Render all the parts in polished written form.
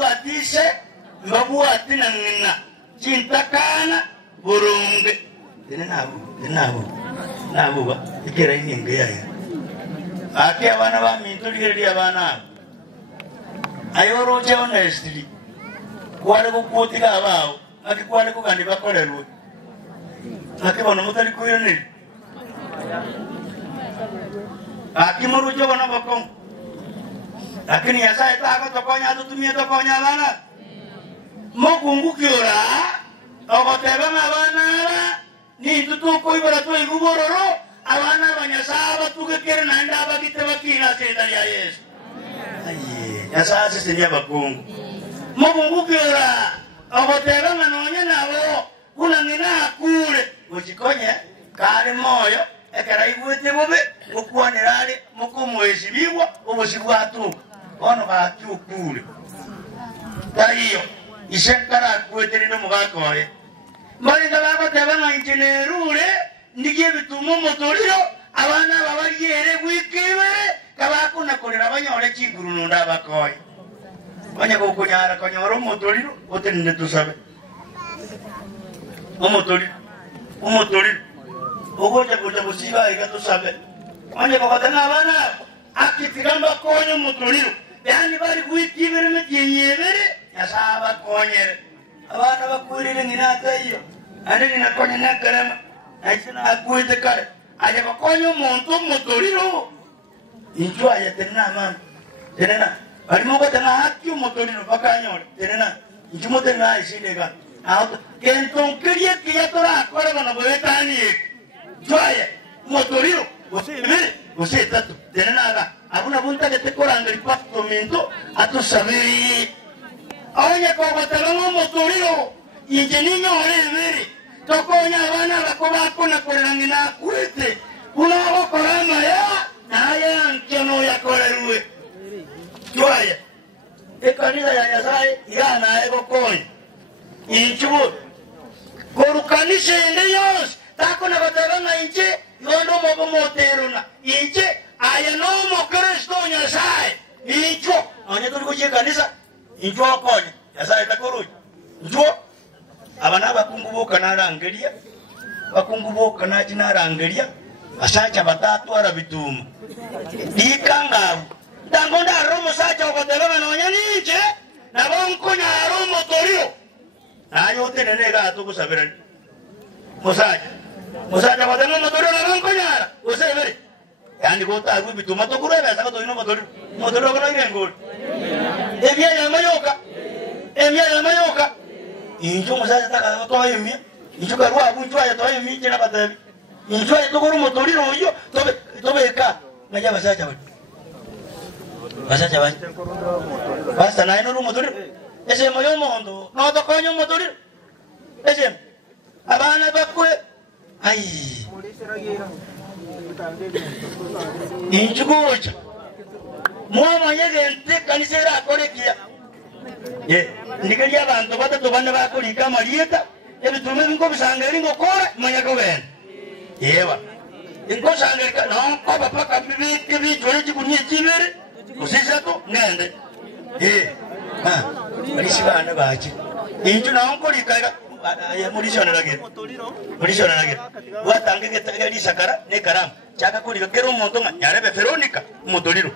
Batise babu atina ngina cintakana burunge nabo ba ikera ininge yaya ake abana ba mintulire abana ayoro je honestly kwale kukutika abao ake kwale kugandi bakolerwe ake bano mutali kuyene ake murujo bana bakon lakini yasa itaka tokonya tutumie tokonya bana mokungukiora okoteba mabana ni tutuko ibara to igugororo abana banyasaba tugekere nanda abagite bakina seta ya Yesu aye yasa sisinya bakungu mokungukiora okoteba manonya nabo kuna ngina akure uchikonye kale moyo ekera igwete bobe okwanirari mukumwesibirwa obosibwatu ono batukule tayo isenkara kweterino mugakoye malinga bakoteba nga injinerure ndigiye bitumo motoriro abana babariere gwikibe kabakuna kolera banyore kinguru nunda bakoye banya kukunyara konyoro motoriro oteninde tusabe omotoriro ogoja kuja busiba igatusabe banya kokatana abana akitiramba konyo motoriro yani bari gwikibere metyenyebere yasaba konyere abana bakurire nginata iyo ande ninakonya nakarama akina akwete kare aje bakonyo umuntu motoriro injwa yatenna mama tenena bari mo gotana hakyo motoriro bakanyore tenena injumo tenna ishindega auto kenton kiriye kiyatora kore bana boetani jwaye motoriro ose tatu tenena aga abuna bunta de tekoranga ripakto minto atusabiri awanya ko batalamo motoriro injeninya oreveri tokonya bana bakoba kona korangina kwete kuna okorama ya naya nkeno ya kolerwe jwaye ekanisa ya Nyasaye yana ego konya inchuo korukanishe ende yos takona batalanga inche yondo mobo moteruna inche aya no mo Kristo Nyasaye incho onye tuli kuche kanisa incho konya Nyasaye takoruji incho abana bakunguboka narangeria bakunguboka narangeria asacha batatu arabituma dikangabu ndangonda romo sacha okoteba nonya ninche na bonkonya romo torio ayo tenenega atukusabirani musacha batano motorio na bonkonya usebere yani kota agu bituma to kureba saka to ino motorio kono irengol emia ya mayoka injo musacha taka to ayemia injo karwa agu injo ya to ayemia jena batabi injo ya to kuru motorio yo tobe ka ngaja basacha basta na ino motorio ese moyo mondo no to konyo motorio ese abana bakwe ai injugocha mwana yegente kanisera akorekia ndikali abantu batatu bane bakolika marieta ebitume bingo bisangeri ngokora manya ko ben yewa ingo sangeri ka no ko papa ka bibi jore jikunye chibere usisa to ngende polisi bana baje inju na onkolika ya mulishona lage watange getagari sakara ne karam chaka kulika kero umuntu nga yarebe Veronica umudoliro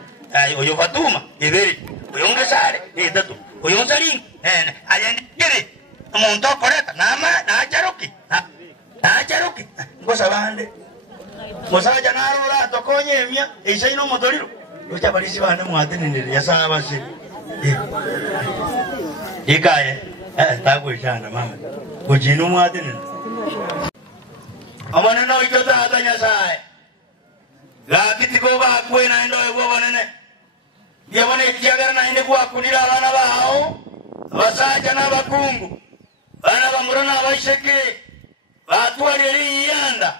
oyo Fatuma iberi oyo ngesare etatu oyo nsari ayendere umuntu koreka nama na charoki ngosa bande musaja narura tokonye emya eisha ino mudoliro ucha polisi bana mwatenendere yasana basi ikaye takwishana mama kujinu mwadini amana no ikota atanya sai gakiti ko ba kwena ndo ego banene yabone kiagara na inde kwa kulira abana bao basaja na bakungu bana bamurana abaisheke batwarire yanda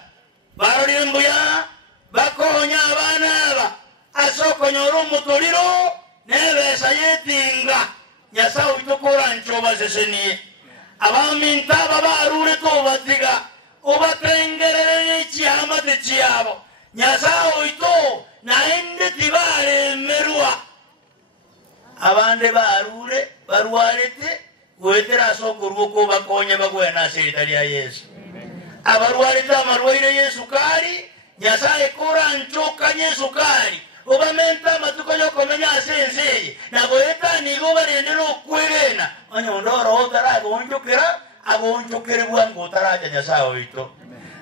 barori mbuya bakonya abana aba asoko nyoro mutoriro nebesa yetinga nyasa ubitokora nchoba zeseniye abaminta babarure to batiga obatengerere chihama de chiabo nyasa oito na ende tibare merua abande barure barwarete wetera soko ruko bakonya bagwena sitali ya Yesu abarwarete amarwaire Yesu kari nyasaye kora nchoka Yesu kari obamenta matuko yoko menya sense na goeta nigo barendero kwerena anyondoro otara gonjokera agonjokere bwango taraja nyasaye oito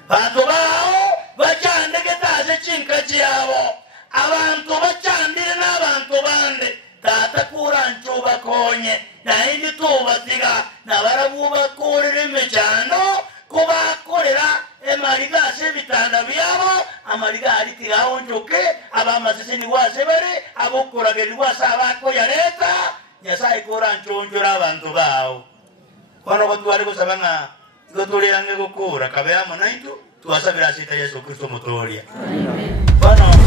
bantu bao bachande ketaze chinka chiabo abantu bachandire n'abantu bande tata kurancho bakonye na indi tubatiga na barabu bakorere mechano kubakorera emariga se bitanda byabo amariga aritiga onjoke abamasese ni wase bare abokorage ni wasaba ko yareta nyasaye kurancho onjora abantu bao kono batware kusabanga gotolerange gukura kabeyamo naitu tuwasabira sita Yesu Kristo mutoria. Amen.